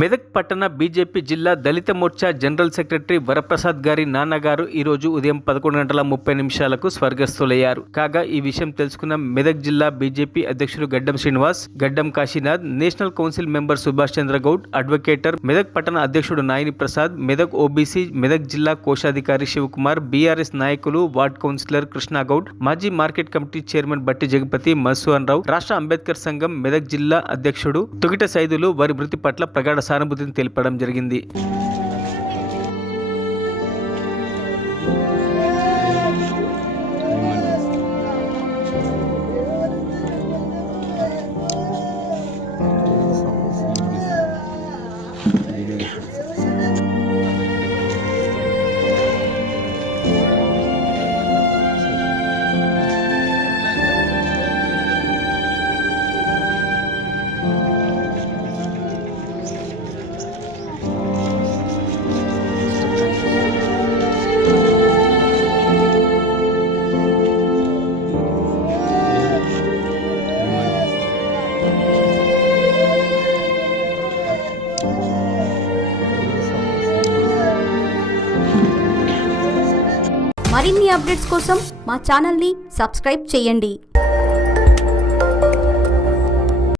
మెదక్ పట్టణ బీజేపీ జిల్లా దళిత Morcha general secretary Varaprasad గారి నాన్నగారు ఈరోజు ఉదయం 11:30 స్వర్గస్థులయ్యారు. కాగా ఈ విషయం తెలుసుకున్న మెదక్ జిల్లా బీజేపీ అధ్యక్షుడు Gaddam Srinivas, Gaddam Kashinath, national council member Subhash Chandra Goud, అడ్వకేటర్, మెదక్ పట్టణ అధ్యక్షుడు నాయని ప్రసాద్, మెదక్ ఓబీసీ, మెదక్ జిల్లా కోశాధికారి శివకుమార్, బీఆర్ఎస్ నాయకులు, వార్డ్ కౌన్సిలర్ కృష్ణాగౌడ్, మాజీ మార్కెట్ కమిటీ చైర్మన్ బట్టి జగపతి, మధుసూదన్ రావు, రాష్ట్ర అంబేద్కర్ సంఘం మెదక్ జిల్లా అధ్యక్షుడు తుగిట సైదులు వారి మృతి పట్ల ప్రగాఢ సానుభూతిని తెలపడం జరిగింది. మరిన్ని అప్డేట్స్ కోసం మా ఛానల్ని సబ్స్క్రైబ్ చేయండి.